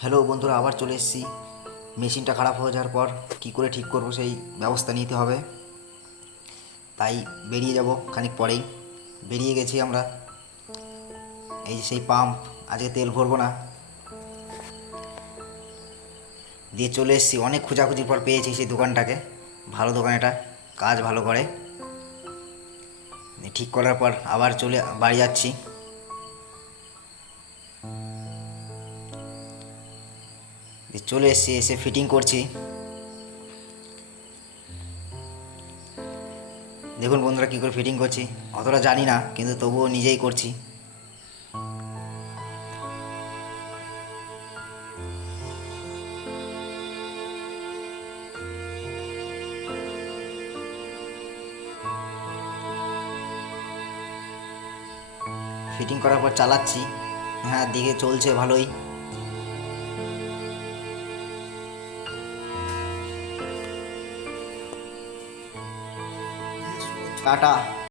Hello বন্ধুরা, আবার চলে এসেছি। মেশিনটা খারাপ হয়ে যাওয়ার পর কি করে ঠিক করব সেই ব্যবস্থা নিতে হবে, তাই বেরিয়ে যাব খানিক পরেই। বেরিয়ে গেছি আমরা। এই যে সেই পাম্প, আজকে তেল ভরবো না, দিয়ে চলে এসেছি। অনেক খোঁজাখুঁজির পর পেয়েছি সেই দোকানটাকে। ভালো দোকান এটা, কাজ ভালো করে। ঠিক করার পর আবার চলে বাড়ি যাচ্ছি। চলে এসেছি, এসে ফিটিং করছি। দেখুন বন্ধুরা কী করে ফিটিং করছি। অতটা জানি না, কিন্তু তবুও নিজেই করছি। ফিটিং করার পর চালাচ্ছি। হ্যাঁ, দিকে চলছে ভালোই। টাটা।